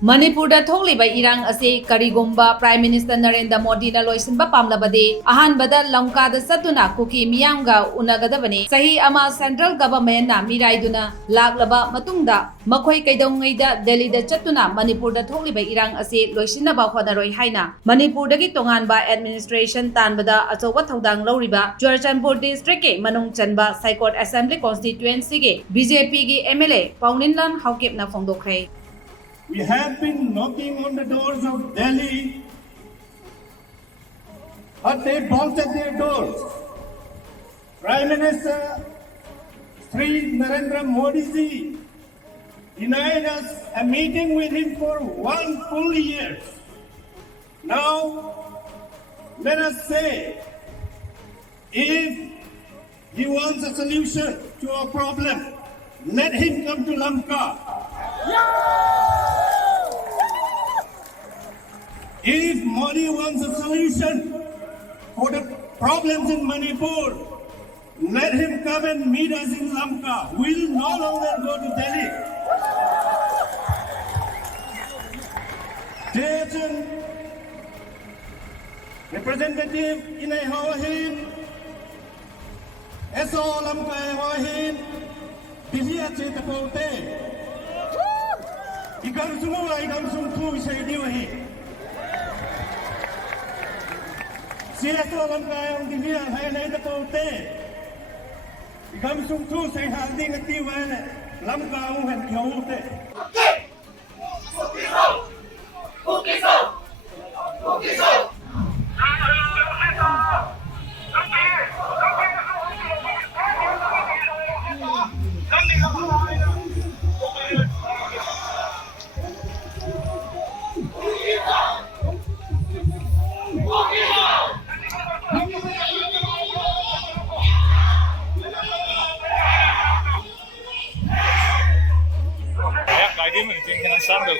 Manipurda thokliba irang ase karigumba Prime Minister Narendra Modi na loisinba pamlabade ahanbada lamkada satuna kuki miyamga unagadabane sahi ama central government na miraiduna laglaba matungda makhoi kaidongaida Delhi da chatuna Manipurda thokliba irang ase loisinaba hodaroi haina Manipurdagi tonganba administration tanbada achowa thodang loriba Churachandpur district ke manung chanba Saikot Assembly constituency ge BJP gi MLA Pauninlan Haukep na phongdokhre. We have been knocking on the doors of Delhi, but they bolted their doors. Prime Minister Sri Narendra Modi ji denied us a meeting with him for 1 full year. Now, let us say, if he wants a solution to our problem, let him come to Lanka. If Modi wants a solution for the problems in Manipur, let him come and meet us in Lanka. We'll no longer go to Delhi. Attention, Representative Inay Hawahin, SO Lanka Hawahin, Divya Chetapote, Ikam Sumula Ikam Sumtu Shaidiwahi. CSO Lanka ang Divya Hayanay Tapote, Ikam Sumtu Say Halding at Diwan, Lanka ang Hayote. Kaya din mo, hindi ka nang sardo.